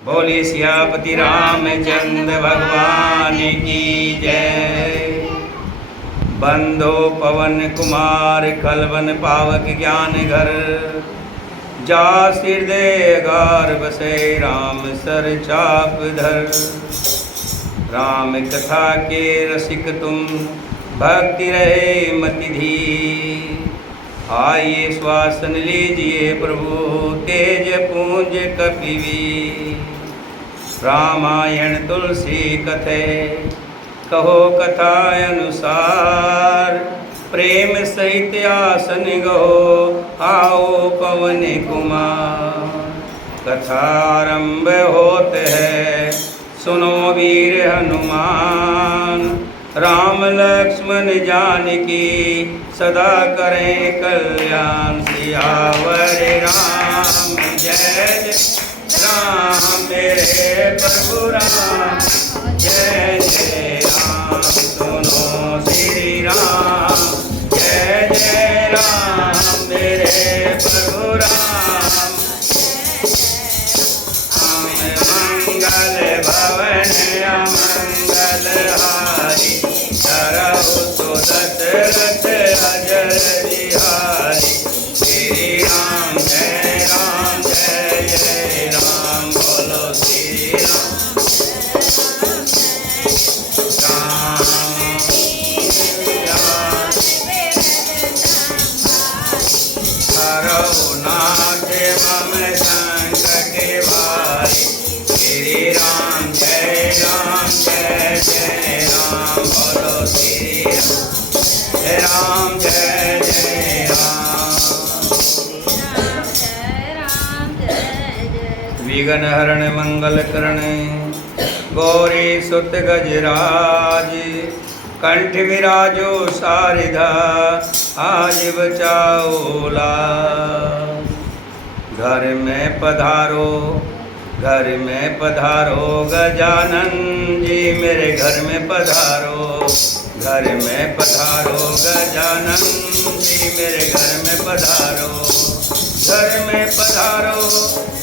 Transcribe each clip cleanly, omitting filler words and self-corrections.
बोलिए सियापति रामचंद्र भगवान की जय। बंदो पवन कुमार कलवन पावक ज्ञान घर, जा हृदय गार बसे राम सर चाप धर। राम कथा के रसिक तुम, भक्ति रहे मति धी। आइए श्वासन लीजिए प्रभु, तेज पूंज कपिवी। रामायण तुलसी कथे, कहो कथा अनुसार। प्रेम सहित आसन गहो, आओ पवन कुमार। कथा आरंभ होत है, सुनो वीर हनुमान। राम लक्ष्मण जानकी, सदा करें कल्याण। सियावर राम जय जय राम, मेरे प्रभु राम जय जय राम। सुनो श्री राम जय जय राम, मेरे प्रभु राम। मंगल भवन अमंगल हारी, करहु तो दशरथ अजर बिहारी। श्री राम जय जय राम, बोलो श्री राम करुणाथ मम संकट भारी। श्री राम जय जय राम, बोलो श्री राम जय राम। विघ्न हरण मंगल करण, गौरी सुत गजराज। कंठ विराजो शारदा, आज बचाओ लाज। घर में पधारो, घर में पधारो गजानन जी, मेरे घर में पधारो। घर में पधारो गजानन जी, मेरे घर में पधारो। घर में पधारो,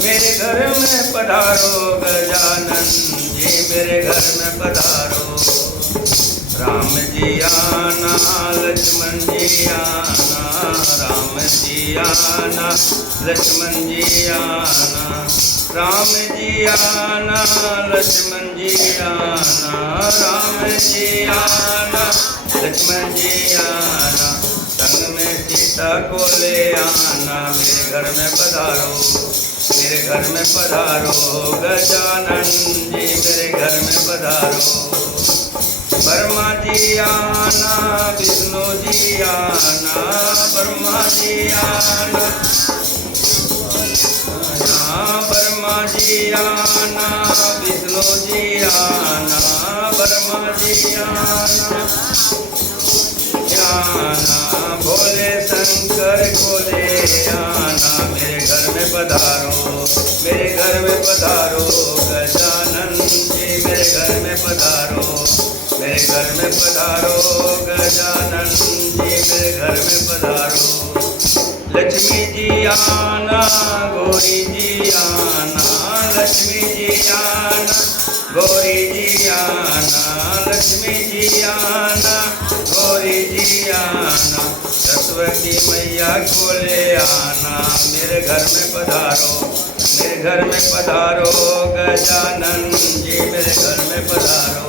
मेरे घर में पधारो गजानन जी, मेरे घर में पधारो। राम जी आना, लक्ष्मण जी आना। राम जी आना, लक्ष्मण जी आना। राम जी आना, लक्ष्मण जी आना। राम जी आना, लक्ष्मण जी आना। संग में सीता को ले आना, मेरे घर में पधारो। मेरे घर में पधारो गजानन जी, मेरे घर में पधारो। ब्रह्मा जी आना, विष्णु जी आना। ब्रह्मा जी आना, ब्रह्मा जी आना। विष्णु जी आना, ब्रह्मा जी आना। भोले शंकर को ले आना, मेरे घर में पधारो। मेरे घर में पधारो गजानन जी, मेरे घर में पधारो। मेरे घर में पधारो गजानन जी, मेरे घर में पधारो। लक्ष्मी जी आना, गौरी जी आना। लक्ष्मी जी आना, गौरी जी आना। लक्ष्मी जी आना, गौरी जी आना। सरस्वती मैया को ले आना, मेरे घर में पधारो। मेरे घर में पधारो गजानन जी, मेरे घर में पधारो।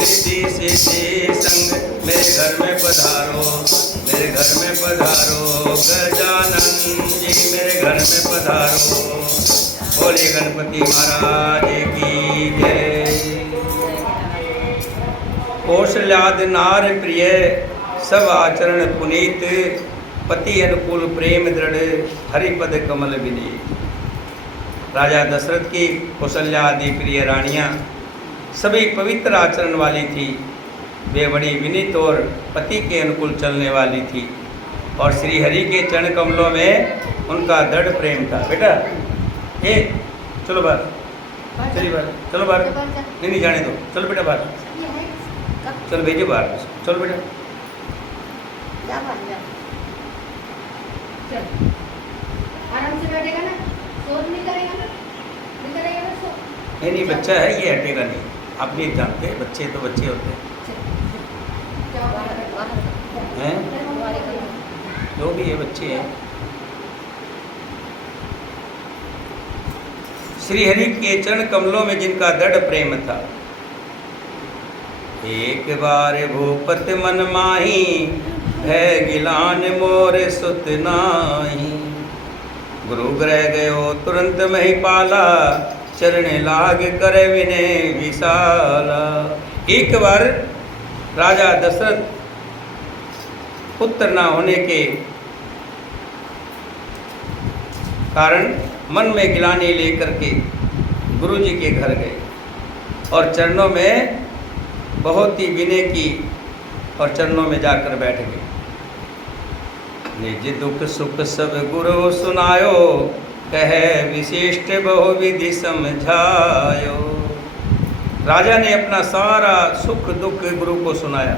रिद्धि सिद्धि संग मेरे घर में पधारो। मेरे घर में पधारो गजानन जी, मेरे घर में पधारो। बोले गणपति महाराज की जय। कौशल्यादि नार प्रिय, सब आचरण पुनीत। पति अनुकूल प्रेम दृढ़, हरिपद कमल विनीत। राजा दशरथ की कौशल्या आदि प्रिय रानियाँ सभी पवित्र आचरण वाली थी। वे बड़ी विनीत और पति के अनुकूल चलने वाली थी, और श्री हरि के चरण कमलों में उनका दृढ़ प्रेम था। बेटा ये चलो बाहर, चलिए बाहर, चलो बाहर। नहीं जाने दो, चलो बेटा बाहर, चलो भेजिए बाहर, चलो बेटा। आराम से बैठेगा ना, शोर नहीं करेगा ना, नहीं करेगा ना। नहीं नहीं, बच्चा है, ये हटेगा नहीं। आप नहीं जानते, बच्चे तो बच्चे होते हैं, जो भी है बच्चे हैं। श्री हरि के चरण कमलों में जिनका दृढ़ प्रेम था, एक बार भूपत मन माही, है गिलान मोर सुत नाही। गुरु ग्रह गयो तुरंत मही पाला, चरण लाग कर विनय विशाला। एक बार राजा दशरथ पुत्र ना होने के कारण मन में गिलानी लेकर के गुरु जी के घर गए और चरणों में बहुत ही विनय की और चरणों में जाकर बैठ गए। निज दुख सुख सब गुरु सुनायो, कहे विशिष्ट बहुविधि समझायो। राजा ने अपना सारा सुख दुख गुरु को सुनाया।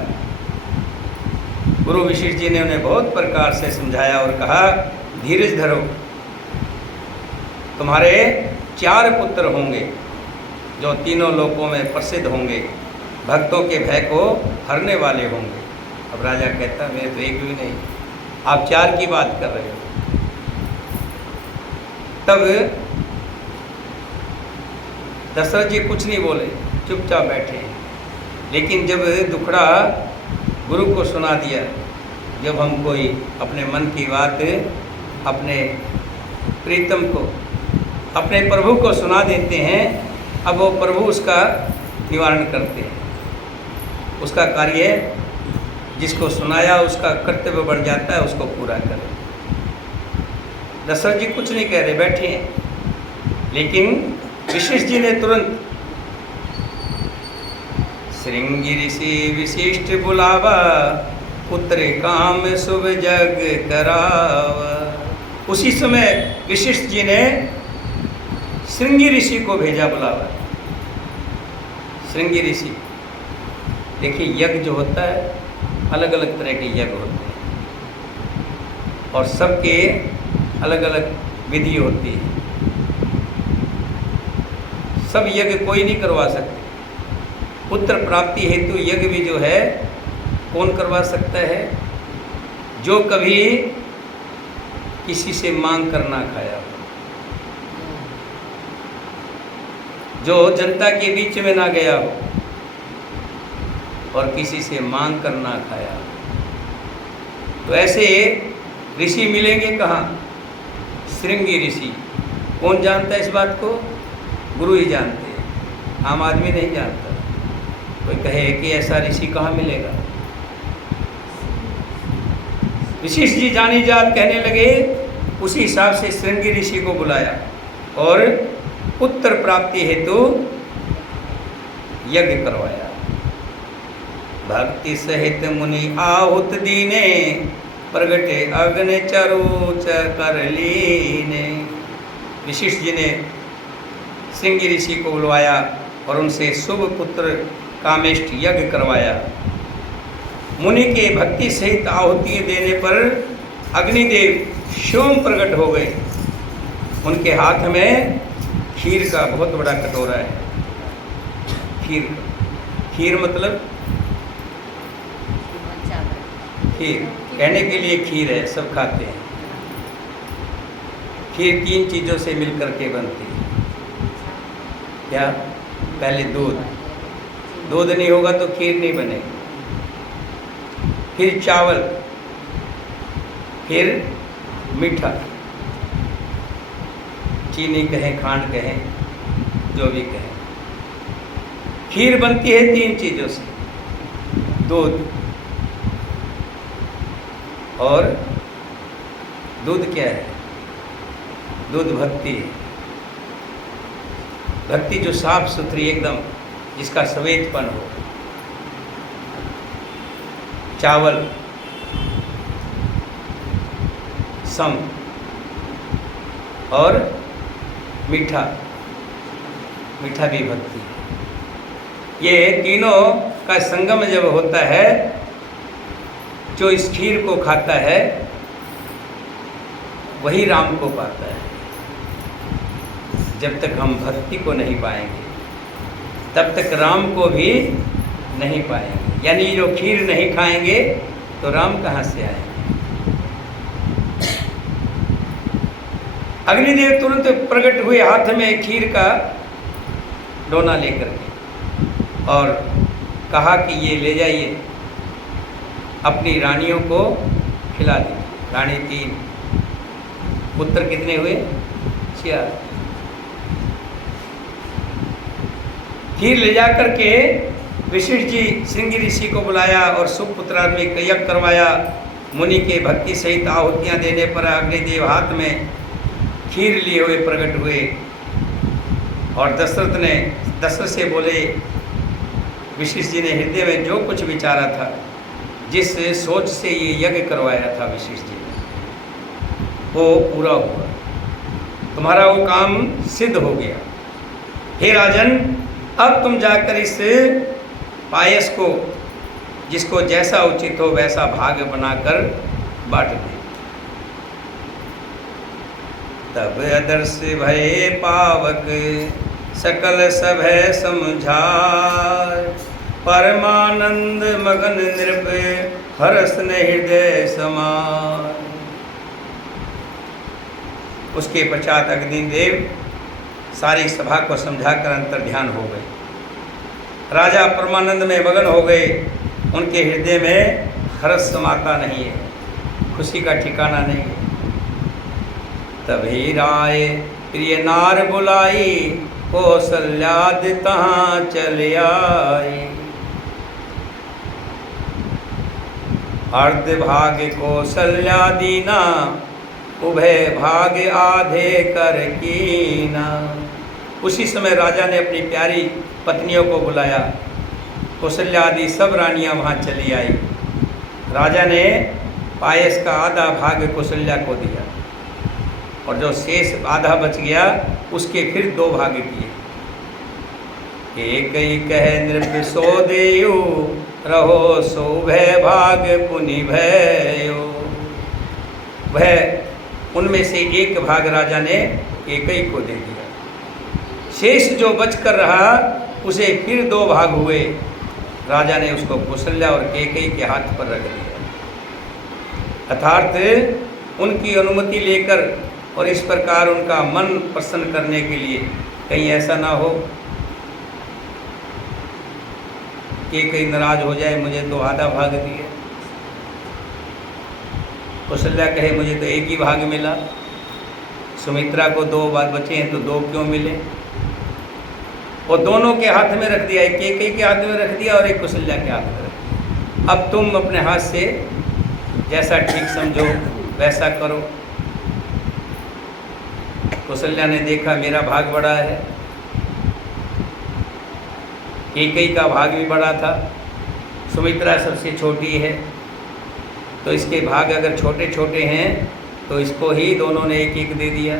गुरु वशिष्ठ जी ने उन्हें बहुत प्रकार से समझाया और कहा, धीरज धरो, तुम्हारे 4 पुत्र होंगे जो तीनों लोकों में प्रसिद्ध होंगे, भक्तों के भय को हरने वाले होंगे। अब राजा कहता, मेरे तो एक भी नहीं, आप 4 की बात कर रहे हो। तब दशरथ जी कुछ नहीं बोले, चुपचाप बैठे। लेकिन जब दुखड़ा गुरु को सुना दिया, जब हम कोई अपने मन की बात अपने प्रीतम को, अपने प्रभु को सुना देते हैं, अब वो प्रभु उसका निवारण करते हैं। उसका कार्य जिसको सुनाया उसका कर्तव्य बढ़ जाता है, उसको पूरा करें। दशरथ जी कुछ नहीं कह रहे, बैठे हैं। लेकिन वशिष्ठ जी ने तुरंत श्रृंगी ऋषि विशिष्ट बुलावा, पुत्र काम शुभ जग करावा। उसी समय वशिष्ठ जी ने श्रृंगी ऋषि को भेजा बुलावा। श्रृंगी ऋषि, देखिए यज्ञ जो होता है, अलग अलग तरह के यज्ञ होते हैं और सबके अलग अलग विधि होती है। सब यज्ञ कोई नहीं करवा सकते। पुत्र प्राप्ति हेतु यज्ञ भी जो है कौन करवा सकता है? जो कभी किसी से मांग कर ना खाया हो, जो जनता के बीच में ना गया हो और किसी से मांग कर ना खाया। तो ऐसे ऋषि मिलेंगे कहाँ? श्रृंगी ऋषि। कौन जानता है इस बात को? गुरु ही जानते हैं, आम आदमी नहीं जानता। कोई कहे कि ऐसा ऋषि कहाँ मिलेगा? वशिष्ठ जी जानी जात कहने लगे। उसी हिसाब से श्रृंगी ऋषि को बुलाया और पुत्र प्राप्ति हेतु यज्ञ करवाया। भक्ति सहित मुनि आहुत दीने, प्रगटे अग्नि चरोच कर लीने। वशिष्ठ जी ने श्रृंगी ऋषि को बुलवाया और उनसे शुभ पुत्र कामेष्ट यज्ञ करवाया। मुनि के भक्ति सहित आहुति देने पर अग्निदेव स्वयं प्रकट हो गए। उनके हाथ में खीर का बहुत बड़ा कटोरा है। खीर मतलब खीर, कहने के लिए खीर है, सब खाते हैं। खीर 3 चीज़ों से मिलकर के बनती है। क्या? पहले दूध नहीं होगा तो खीर नहीं बनेगी। फिर चावल, फिर मीठा, चीनी कहें, खांड कहें, जो भी कहें। खीर बनती है 3 चीज़ों से, दूध। और दूध क्या है? दूध भक्ति है। भक्ति जो साफ सुथरी एकदम, जिसका सवेदपन हो। चावल सम और मीठा भी भक्ति है। ये तीनों का संगम जब होता है, जो इस खीर को खाता है वही राम को पाता है। जब तक हम भक्ति को नहीं पाएंगे, तब तक राम को भी नहीं पाएंगे। यानी जो खीर नहीं खाएंगे तो राम कहाँ से आएंगे। अग्निदेव तुरंत प्रकट हुए हाथ में खीर का डोना लेकर के और कहा कि ये ले जाइए, अपनी रानियों को खिला दी। रानी 3, पुत्र कितने हुए? 4। खीर ले जा करके वशिष्ठ जी श्रृंगी ऋषि को बुलाया और सुपुत्रार्थ में यज्ञ करवाया। मुनि के भक्ति सहित आहुतियाँ देने पर अग्निदेव हाथ में खीर लिए हुए प्रकट हुए और दशरथ से बोले, वशिष्ठ जी ने हृदय में जो कुछ विचारा था, जिस सोच से ये यज्ञ करवाया था वशिष्ठ जी ने, वो पूरा हुआ। तुम्हारा वो काम सिद्ध हो गया। हे राजन, अब तुम जाकर इस पायस को, जिसको जैसा उचित हो वैसा भाग बनाकर बांट दे। तब आदर्श भय पावक सकल सभय समझाय, परमानंद मगन नृप हर्ष न हृदय समाय। उसके पश्चात अग्निदेव सारी सभा को समझाकर अंतर ध्यान हो गए। राजा परमानंद में मगन हो गए। उनके हृदय में हर्ष समाता नहीं है, खुशी का ठिकाना नहीं है। तभी राय प्रिय नार बुलाई, कौशल्याद तहाँ चले आए। अर्ध भाग कौशल्या दीना, उभय भाग आधे कर कीना। उसी समय राजा ने अपनी प्यारी पत्नियों को बुलाया। कौशल्या आदि सब रानियां वहाँ चली आई। राजा ने पायस का आधा भाग कौशल्या को दिया और जो शेष आधा बच गया उसके फिर 2 भाग किए। एक ही कह नृप सो देयो, रहो सो भय भाग पुनि भयो। वह उनमें से 1 भाग राजा ने एक ही को दे दिया। शेष जो बचकर रहा उसे फिर 2 भाग हुए। राजा ने उसको कौशल्या और कैकेयी के हाथ पर रख दिया। अर्थात उनकी अनुमति लेकर और इस प्रकार उनका मन प्रसन्न करने के लिए, कहीं ऐसा ना हो कि कहीं नाराज हो जाए, मुझे तो आधा भाग दिया। कौशल्या कहे मुझे तो 1 ही भाग मिला, सुमित्रा को 2 भाग बचे हैं तो 2 क्यों मिले। और दोनों के हाथ में रख दिया, एक कैकेयी के हाथ में रख दिया और एक कौशल्या के हाथ में रख दिया। अब तुम अपने हाथ से जैसा ठीक समझो वैसा करो। कौशल्या ने देखा मेरा भाग बड़ा है, कैकेयी का भाग भी बड़ा था, सुमित्रा सबसे छोटी है, तो इसके भाग अगर छोटे छोटे हैं तो इसको ही दोनों ने 1-1 दे दिया।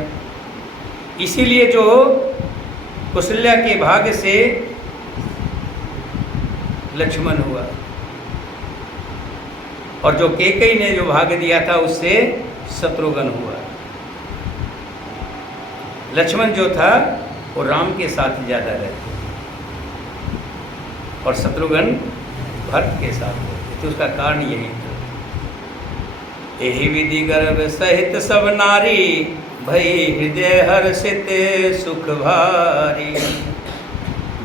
इसीलिए जो कौशल्या के भाग से लक्ष्मण हुआ और जो कैकेयी ने जो भाग दिया था उससे शत्रुघ्न हुआ। लक्ष्मण जो था वो राम के साथ ज़्यादा रहते और शत्रुघ्न भरत के साथ रहते, तो उसका कारण यही था। यही विधि गर्भ सहित सब नारी, भई हृदय हर्षित सुख भारी।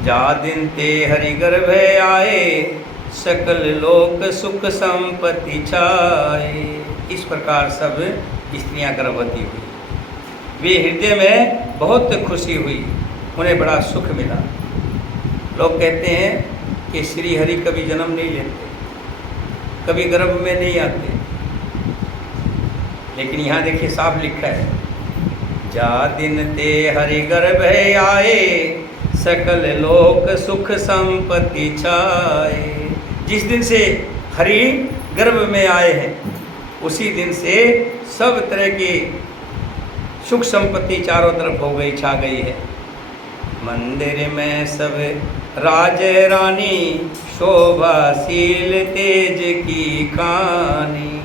जा दिन ते हरि गर्भ आए, सकल लोक सुख संपत्ति छाए। इस प्रकार सब स्त्रियां गर्भवती हुई। वे हृदय में बहुत खुशी हुई, उन्हें बड़ा सुख मिला। लोग कहते हैं कि श्री हरि कभी जन्म नहीं लेते, कभी गर्भ में नहीं आते, लेकिन यहाँ देखिए साफ लिखा है, जा दिन ते हरि गर्भ आए, सकल लोक सुख संपत्ति छाए। जिस दिन से हरि गर्भ में आए हैं उसी दिन से सब तरह की सुख संपत्ति चारों तरफ हो गई, छा गई है। मंदिर में सब राज रानी, शोभाशील तेज की खानी।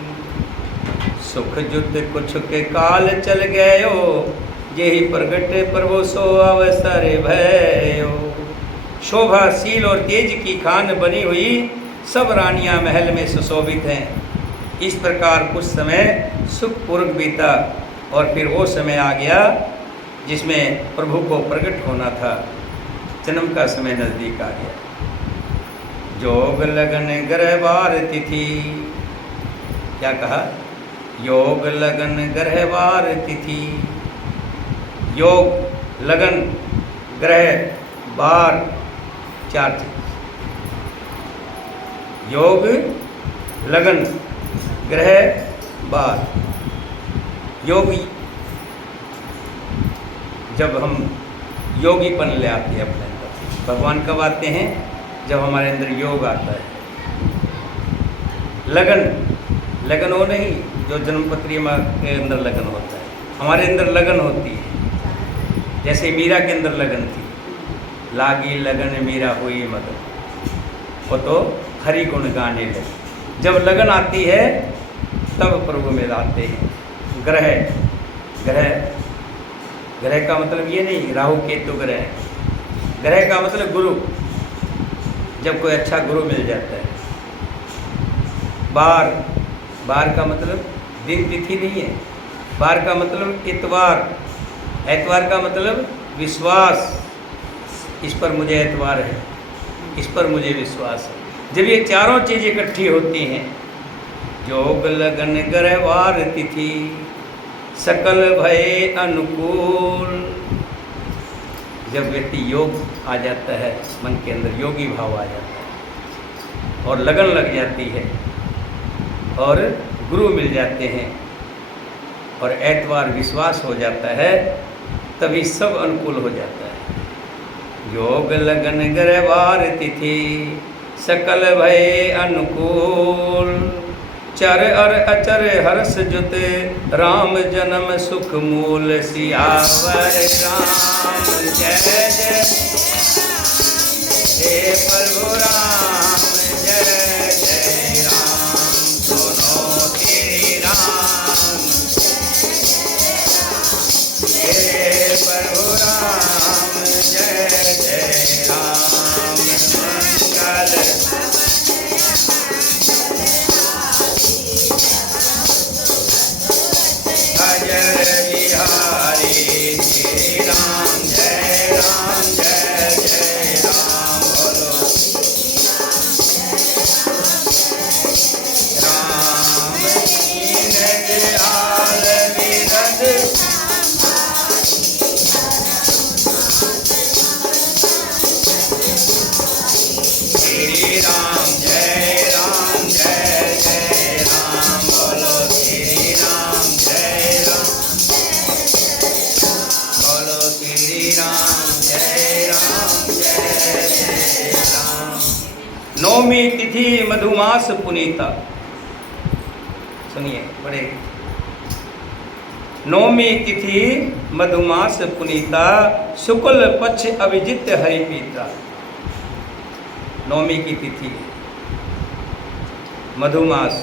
सुख जुत कुछ के काल चल गयो, यही प्रगट प्रभु सो अवसर भयो। शोभाशील और तेज की खान बनी हुई, सब रानियां महल में सुशोभित हैं। इस प्रकार कुछ समय सुखपूर्वक बीता और फिर वो समय आ गया जिसमें प्रभु को प्रकट होना था। जन्म का समय नज़दीक आ गया। जोग लगन ग्रहवार तिथि, क्या कहा? योग लगन ग्रहवार तिथि। योग, लगन, ग्रह, बार, 4 चीज। योग, लगन, ग्रह, बार। योग, जब हम योगीपन ले आते हैं अपने अंदर। भगवान कब आते हैं? जब हमारे अंदर योग आता है। लगन, लगन वो नहीं जो जन्मपत्री के अंदर लगन होता है, हमारे अंदर लगन होती है। जैसे मीरा के अंदर लगन थी, लागी लगन मीरा हुई मगन, वो तो हरि गुण गाने लगे। जब लगन आती है तब प्रभु में आते हैं। ग्रह, ग्रह, ग्रह का मतलब ये नहीं राहु केतु ग्रह। ग्रह का मतलब गुरु, जब कोई अच्छा गुरु मिल जाता है। बार, बार का मतलब दिन तिथि नहीं है। बार का मतलब इतवार। एतवार का मतलब विश्वास, इस पर मुझे एतवार है, इस पर मुझे विश्वास है। जब ये चारों चीज़ इकट्ठी होती हैं, जोग लगन ग्रहवार तिथि, सकल भय अनुकूल। जब व्यक्ति योग आ जाता है, मन के अंदर योगी भाव आ जाता है और लगन लग जाती है और गुरु मिल जाते हैं और एतवार विश्वास हो जाता है, तभी सब अनुकूल हो जाता है। योग लगन ग्रहवार तिथि, सकल भय अनुकूल। चर अर अचर हर्ष जुत, राम जन्म सुख मूल। सियावर राम जय जय, हे प्रभु राम जय जय राम। सुनो तेरी राम, हे प्रभु राम जय जय राम। मंगल अजर बिहारी, श्री राम जय जय राम। बोलो राम दीन दयाल विरद, श्री राम जय जय राम। बोलो श्री राम जय राम, बोलो श्री राम जय राम। नौमी तिथि मधुमास पुनीता, सुनिए बड़े। नौमी तिथि मधुमास पुनीता, शुक्ल पक्ष अभिजित हरिपीता। नौमी की तिथि मधुमास,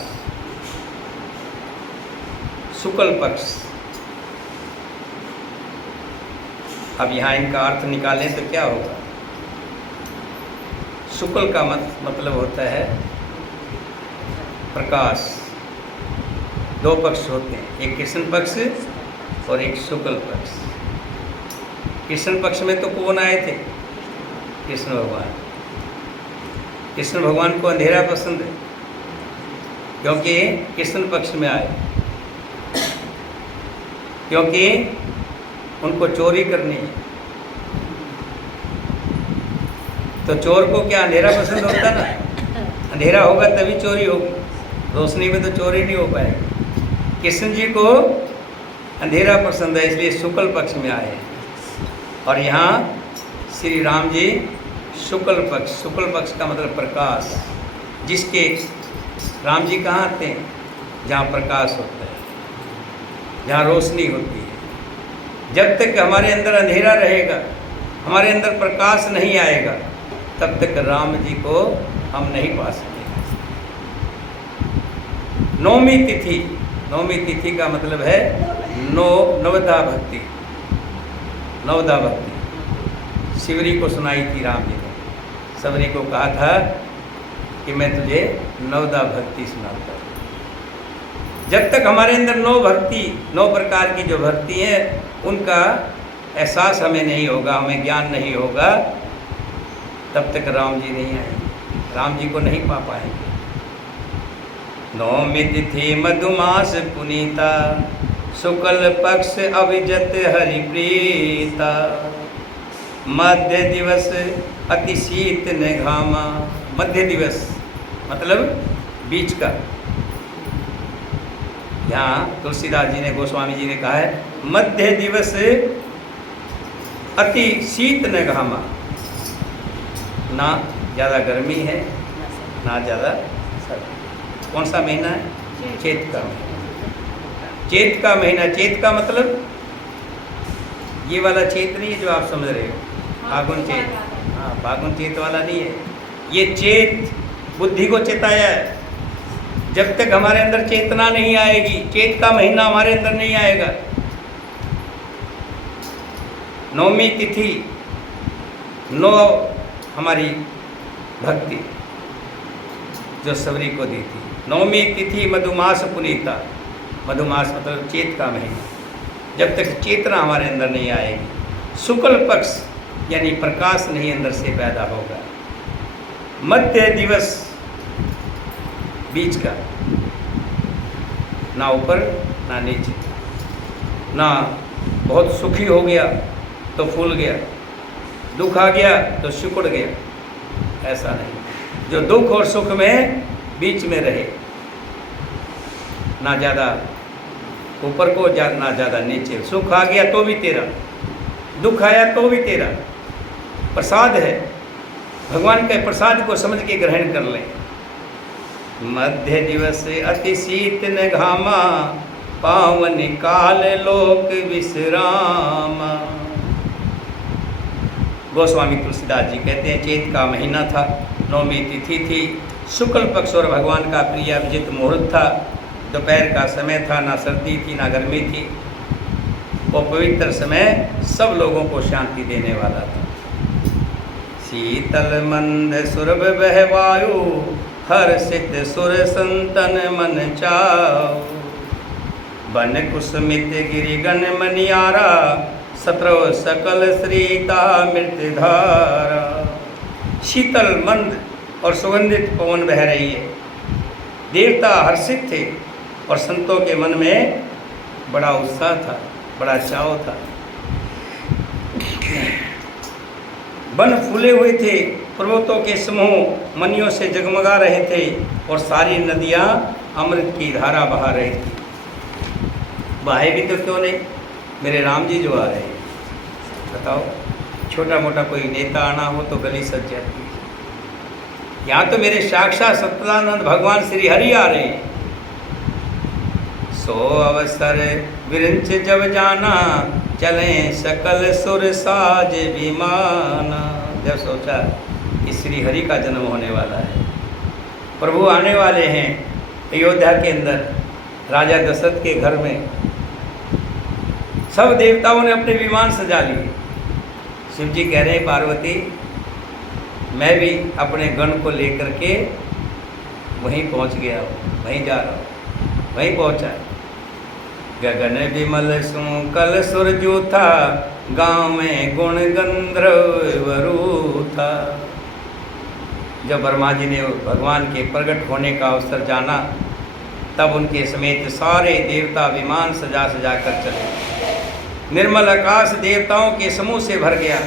शुक्ल पक्ष। अब यहाँ इनका अर्थ निकालें तो क्या होगा? शुक्ल का मतलब होता है प्रकाश। 2 पक्ष होते हैं, एक कृष्ण पक्ष और एक शुक्ल पक्ष। कृष्ण पक्ष में तो कौन आए थे? कृष्ण भगवान। कृष्ण भगवान को अंधेरा पसंद है क्योंकि कृष्ण पक्ष में आए, क्योंकि उनको चोरी करनी है। तो चोर को क्या अंधेरा पसंद होता ना? अंधेरा होगा तभी चोरी होगी, रोशनी में तो चोरी नहीं हो पाएगी। कृष्ण जी को अंधेरा पसंद है, इसलिए शुक्ल पक्ष में आए हैं। और यहाँ श्री राम जी शुक्ल पक्ष। शुक्ल पक्ष का मतलब प्रकाश, जिसके राम जी कहाँ आते हैं? जहाँ प्रकाश होता है, जहाँ रोशनी होती है। जब तक हमारे अंदर अंधेरा रहेगा, हमारे अंदर प्रकाश नहीं आएगा, तब तक राम जी को हम नहीं पा सकेंगे। नौमी तिथि, नौमी तिथि का मतलब है नवदा भक्ति। नवदा भक्ति शिवरी को सुनाई थी राम जी ने। सबरी को कहा था कि मैं तुझे नवदा भक्ति सुनाता हूँ। जब तक हमारे अंदर 9 प्रकार की जो भक्ति है उनका एहसास हमें नहीं होगा, हमें ज्ञान नहीं होगा, तब तक राम जी नहीं आएंगे, राम जी को नहीं पा पाएंगे। नौमी तिथि मधुमास पुनीता, शुक्ल पक्ष अभिजत हरिप्रीता, मध्य दिवस अति शीत न घामा। मध्य दिवस मतलब बीच का। यहाँ तुलसीदास जी ने, गोस्वामी जी ने कहा है मध्य दिवस अति शीत न घामा, ना ज़्यादा गर्मी है ना ज़्यादा सर्दी। कौन सा महीना है? चैत का महीना। चैत का महीना, चैत का मतलब ये वाला चैत नहीं है जो आप समझ रहे हो, फागुन चैत। हाँ, फागुन चैत वाला नहीं है ये। चैत बुद्धि को चेताया है। जब तक हमारे अंदर चेतना नहीं आएगी, चैत का महीना हमारे अंदर नहीं आएगा। नौमी तिथि, 9 हमारी भक्ति जो सबरी को दी थी। नौमी तिथि मधुमास पुनीता, मधुमास मतलब चैत का महीना। जब तक चेतना हमारे अंदर नहीं आएगी, शुक्ल पक्ष यानी प्रकाश नहीं अंदर से पैदा होगा। मध्य दिवस बीच का, ना ऊपर ना नीचे, ना बहुत सुखी हो गया तो फूल गया, दुख आ गया तो सिकुड़ गया, ऐसा नहीं। जो दुख और सुख में बीच में रहे, ना ज़्यादा ऊपर को ना ज़्यादा नीचे। सुख आ गया तो भी तेरा, दुख आया तो भी तेरा। प्रसाद है, भगवान के प्रसाद को समझ के ग्रहण कर लें। मध्य दिवस अति शीत न घामा, पावन काल लोक विश्राम। गोस्वामी तुलसीदास जी कहते हैं चैत का महीना था, नौमी तिथि थी, शुक्ल पक्ष और भगवान का प्रिय अभिजित मुहूर्त था। दोपहर का समय था, ना सर्दी थी ना गर्मी थी। वो पवित्र समय सब लोगों को शांति देने वाला था। शीतल मंद सुरभ बह वायु, हर्षित सुर संतन मन चाओ। बन कुसुमित गिरिगण मनियारा, सत्रव सकल श्रीता मृतधारा। शीतल मंद और सुगंधित पवन बह रही है। देवता हर्षित थे और संतों के मन में बड़ा उत्साह था, बड़ा चाव था। वन फूले हुए थे, पर्वतों के समूह मनियों से जगमगा रहे थे और सारी नदियाँ अमृत की धारा बहा रही थी। बहे भी तो क्यों नहीं, मेरे राम जी जो आ रहे हैं। बताओ, छोटा मोटा कोई नेता आना हो तो गली सज जाती है। यहाँ तो मेरे साक्षात सच्चिदानंद भगवान श्री हरि आ रहे हैं। सो अवसर विरंच जब जाना, चलें सकल सुर साज विमाना। जब सोचा कि श्री हरि का जन्म होने वाला है, प्रभु आने वाले हैं अयोध्या के अंदर, राजा दशरथ के घर में, सब देवताओं ने अपने विमान सजा लिए। शिव जी कह रहे हैं पार्वती, मैं भी अपने गण को लेकर के वहीं पहुंच गया हूँ, वहीं जा रहा हूँ। वहीं पहुंचा। गगन विमल सुकल सुर जो था, गाँव में गुण गंधर्व वरू था। जब ब्रह्मा जी ने भगवान के प्रकट होने का अवसर जाना, तब उनके समेत सारे देवता विमान सजा सजा कर चले। निर्मल आकाश देवताओं के समूह से भर गया।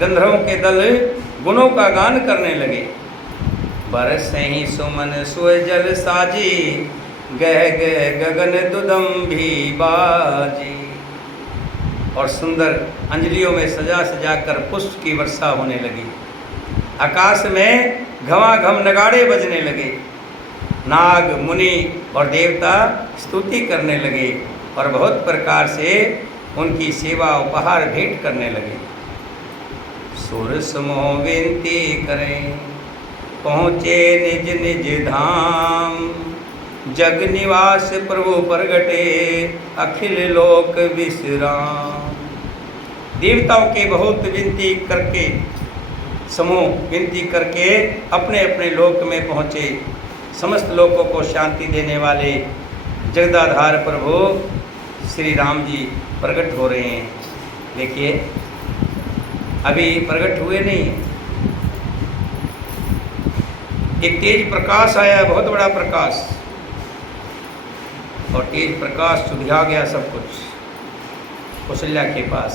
गंधर्वों के दल गुणों का गान करने लगे। बरसे ही सुमन सुय जल साजी, गह गह गगन दुदम्भी बाजी। और सुंदर अंजलियों में सजा सजा कर पुष्प की वर्षा होने लगी। आकाश में घमाघम नगाड़े बजने लगे। नाग मुनि और देवता स्तुति करने लगे और बहुत प्रकार से उनकी सेवा उपहार भेंट करने लगे। सुर समूह विनती करें, पहुँचे निज निज धाम। जग निवास प्रभु प्रगटे, अखिल लोक विश्राम। देवताओं के बहुत विनती करके समूह विनती करके अपने अपने लोक में पहुँचे। समस्त लोगों को शांति देने वाले जगदाधार प्रभु श्री राम जी प्रकट हो रहे हैं। देखिए अभी प्रकट हुए नहीं हैं। एक तेज प्रकाश आया, बहुत बड़ा प्रकाश, और तेज प्रकाश सुलझा गया सब कुछ कौशल्या के पास।